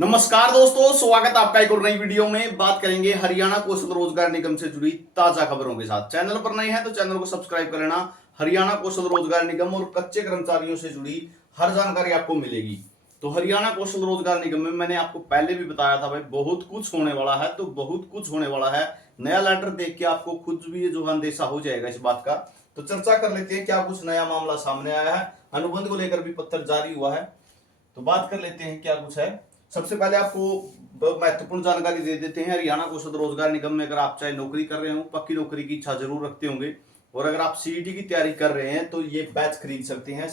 नमस्कार दोस्तों, स्वागत है आपका एक और नई वीडियो में। बात करेंगे हरियाणा कौशल रोजगार निगम से जुड़ी ताजा खबरों के साथ। चैनल पर नए हैं तो चैनल को सब्सक्राइब कर लेना। हरियाणा कौशल रोजगार निगम और कच्चे कर्मचारियों से जुड़ी हर जानकारी आपको मिलेगी। तो हरियाणा कौशल रोजगार निगम में मैंने आपको पहले भी बताया था भाई, बहुत कुछ होने वाला है। तो बहुत कुछ होने वाला है, नया लेटर देख के आपको खुद भी जो अंदेशा हो जाएगा इस बात का। तो चर्चा कर लेते हैं क्या कुछ नया मामला सामने आया है। अनुबंध को लेकर भी पत्र जारी हुआ है, तो बात कर लेते हैं क्या कुछ है। सबसे पहले आपको महत्वपूर्ण जानकारी दे देते हैं। हरियाणा कौशल रोजगार निगम में अगर आप चाहे नौकरी कर रहे हो, पक्की नौकरी की इच्छा जरूर रखते होंगे, और अगर आप सीईटी की तैयारी कर रहे हैं तो ये बैच खरीद सकते हैं।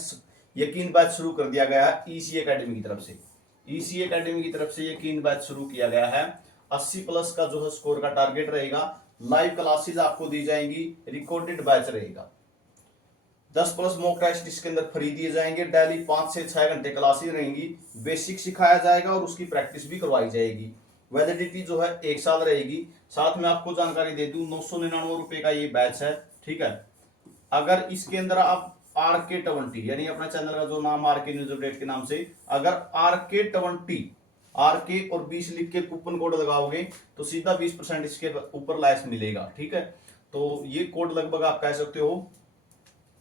यकीन बैच शुरू कर दिया गया है ईसी एकेडमी की तरफ से। ईसी एकेडमी की तरफ से यकीन बैच शुरू किया गया है। 80 प्लस का जो है स्कोर का टारगेट रहेगा। लाइव क्लासेज आपको दी जाएंगी, रिकॉर्डेड बैच रहेगा। 10 प्लस मॉक टेस्ट इसके अंदर फ्री दिए जाएंगे। डेली 5 से 6 घंटे क्लासेस रहेंगी। बेसिक सिखाया जाएगा और उसकी प्रैक्टिस भी करवाई जाएगी। वैलिडिटी जो है 1 साल रहेगी। साथ में आपको जानकारी दे दूं, 999 रुपए का ये बैच है, ठीक है। अगर इसके अंदर आप RK20 यानी अपना चैनल का जो नाम RK न्यूज अपडेट के नाम से, अगर RK20 RK और 20 लिख के कूपन कोड लगाओगे तो सीधा 20% इसके ऊपर लैस मिलेगा, ठीक है। तो ये कोड लगभग आप कह सकते हो,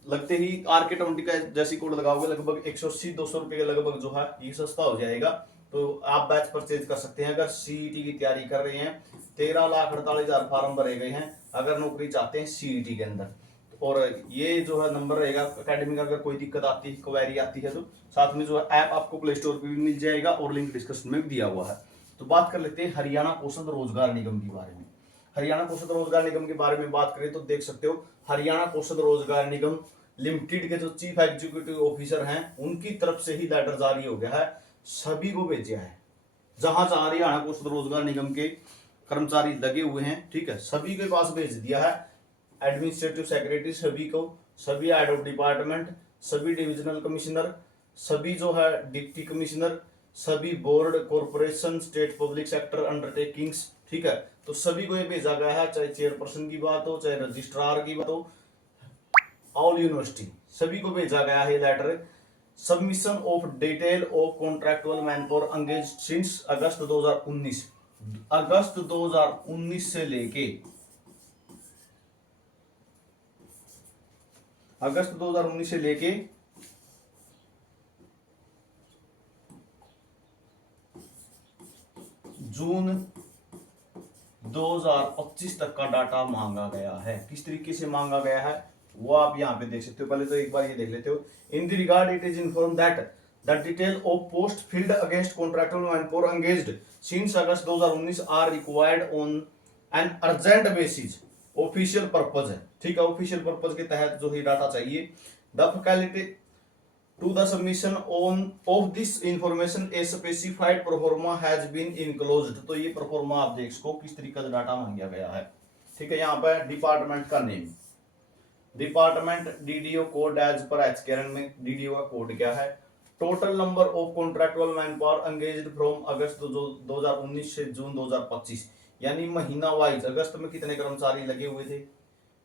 लगते ही RK20 का जैसी कोड लगाओगे लगभग 180-200 रुपए के लगभग जो है ये सस्ता हो जाएगा। तो आप बैच परचेज कर सकते हैं अगर सीईटी की तैयारी कर रहे हैं। 13,48,000 फार्म भरे गए हैं अगर नौकरी चाहते हैं सीईटी के अंदर। और ये जो है नंबर रहेगा अकेडमी का। अगर कोई दिक्कत आती है, क्वेरी आती है, तो साथ में जो है ऐप आपको प्ले स्टोर पर भी मिल जाएगा और लिंक डिस्क्रिप्शन में भी दिया हुआ है। तो बात कर लेते हैं हरियाणा कौशल रोजगार निगम के बारे में। हरियाणा कौशल रोजगार निगम के बारे में बात करें तो देख सकते हो, हरियाणा कौशल रोजगार निगम लिमिटेड के जो चीफ एग्जीक्यूटिव ऑफिसर हैं उनकी तरफ से ही लेटर जारी हो गया है। सभी को भेजा है, जहां जहां हरियाणा कौशल रोजगार निगम के कर्मचारी लगे हुए हैं, ठीक है, सभी के पास भेज दिया है। एडमिनिस्ट्रेटिव सेक्रेटरी सभी को, सभी हेड ऑफ डिपार्टमेंट, सभी डिविजनल कमिश्नर, सभी जो है डिप्टी कमिश्नर, सभी board, corporation, state public sector undertakings, ठीक है। तो सभी को ये भेजा गया है, चाहे चेयरपर्सन की बात हो, चाहे रजिस्ट्रार की बात हो, ऑल यूनिवर्सिटी सभी को भेजा गया है letter. Submission of detail of contractual manpower engage since August 2019। अगस्त 2019 से लेके अगस्त 2019 से लेके जून 2025 तक का डाटा मांगा गया है। किस तरीके से मांगा गया है वो आप यहाँ पे देख सकते हो। पहले तो एक बार ये देख लेते हो। In the regard it is inform that the detail of post filled against contractual manpower engaged since August 2019 are required on an urgent basis. Official purpose है, ठीक है। ऑफिशियल पर्पज के तहत जो ही डाटा चाहिए। The faculty to the submission on of this information a specified proforma has been enclosed. तो ये प्रोफॉर्मा आप देख सको किस तरीके से डाटा मांगा गया है, ठीक है। यहाँ पर डिपार्टमेंट का name, department DDO code as per HKRN में डीडीओ का कोड क्या है। Total number of contractual manpower engaged from August 2019 से जून 2025, यानी महीना वाइज अगस्त में कितने कर्मचारी लगे हुए थे,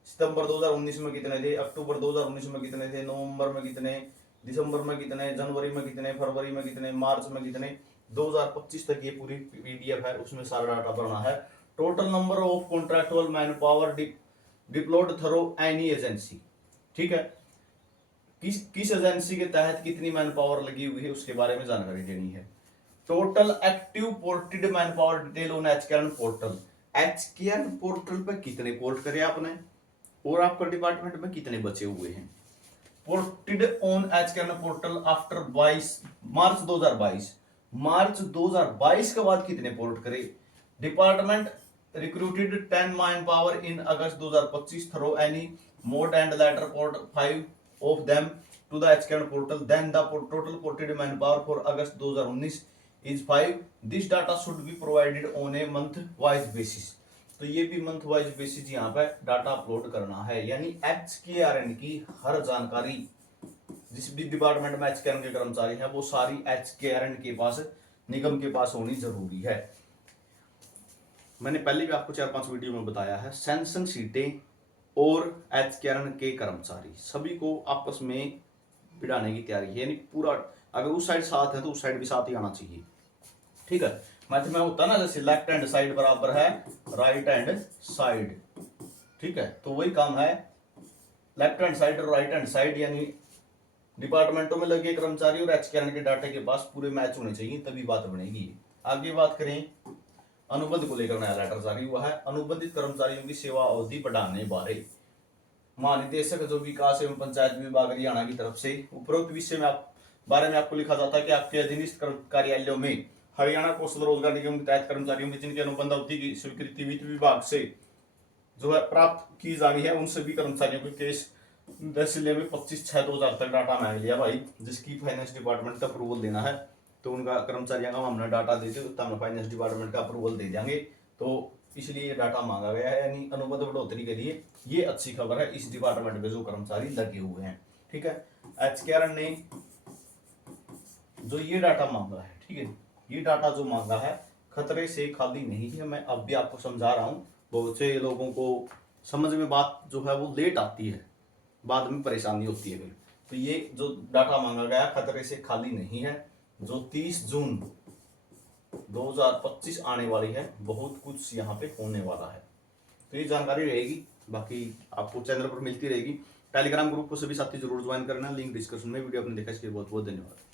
सितंबर 2019 में कितने थे, अक्टूबर 2019 में कितने थे, नवंबर में कितने, दिसंबर में कितने, जनवरी में कितने, फरवरी में कितने, मार्च में कितने, 2025 तक ये पूरी पीडीएफ है, उसमें सारा डाटा भरना है। Total number of contractual manpower deployed through any agency, ठीक है। किस एजेंसी के तहत कितनी मैन पावर लगी हुई है उसके बारे में जानकारी देनी है। Total active ported man power detail on एचकेआरएन portal. एचकेआरएन portal पे कितने पोर्ट करे आपने और आपका डिपार्टमेंट में कितने बचे हुए हैं। पोर्टेड ऑन एचकेआरएन पोर्टल आफ्टर 22 मार्च 2022। मार्च 2022 के बाद कितने पोर्ट करे। Department recruited 10 manpower in August 2025 through any mode and later port 5 of them to the HCAN portal. Then the total ported manpower for August 2019 is 5. This data should be provided on a month wise basis. तो ये भी month wise basis यहाँ पे data upload करना है, यानी HKRN की हर जानकारी जिस भी डिपार्टमेंट में HKRN के कर्मचारी हैं वो सारी HKRN के पास, निगम के पास होनी जरूरी है। मैंने पहले भी आपको 4-5 वीडियो में बताया है, सैमसंग सीटें और HKRN के कर्मचारी सभी को आपस में भिड़ाने की तैयारी है, यानी पूरा अगर उस साइड साथ है तो उस साइड भी साथ ही आना चाहिए, ठीक है, मैथ में होता ना जैसे लेफ्ट हैंड साइड बराबर है राइट हैंड साइड, ठीक है, तो वही काम है लेफ्ट हैंड साइड और राइट हैंड साइड, यानी डिपार्टमेंटों में लगे कर्मचारी और एचकेआरएन के डाटा के पास पूरे मैच होने चाहिए, तभी बात बनेगी। आगे बात करें, अनुबंध को लेकर नया लेटर जारी हुआ है। अनुबंधित कर्मचारियों की सेवा अवधि बढ़ाने बारे महानिदेशक जो विकास एवं पंचायत विभाग हरियाणा की तरफ से उपरोक्त विषय में बारे में आपको लिखा जाता है कि आपके अधीनस्थ कार्यालयों में हरियाणा कौशल रोजगार निगम के तहत कर्मचारियों की जिनकी अनुबंध अवधि की स्वीकृति वित्त विभाग से जो है प्राप्त की जानी है, उन सभी कर्मचारियों के केस दसिले में 25/6/2000 तक डाटा मांग लिया भाई, जिसकी फाइनेंस डिपार्टमेंट का अप्रूवल देना है, तो उनका कर्मचारियों का हमने डाटा देते तो हमने फाइनेंस डिपार्टमेंट का अप्रूवल दे देंगे, तो इसलिए ये डाटा मांगा गया है, यानी अनुबंध बढ़ोतरी के लिए ये अच्छी खबर है इस डिपार्टमेंट में जो कर्मचारी लगे हुए हैं। ठीक है, एचकेआरएन ने जो ये डाटा मांगा है, ठीक है, ये डाटा जो मांगा है खतरे से खाली नहीं है। मैं अब भी आपको समझा रहा हूँ, बहुत से लोगों को समझ में बात जो है वो लेट आती है, बाद में परेशानी होती है फिर। तो ये जो डाटा मांगा गया खतरे से खाली नहीं है, जो 30 जून 2025 आने वाली है, बहुत कुछ यहाँ पे होने वाला है, तो ये जानकारी रहेगी, बाकी आपको चैनल पर मिलती रहेगी। टेलीग्राम ग्रुप को सभी साथी जरूर ज्वाइन करना, लिंक डिस्क्रिप्शन में। वीडियो आपने देखा इसके लिए बहुत बहुत धन्यवाद।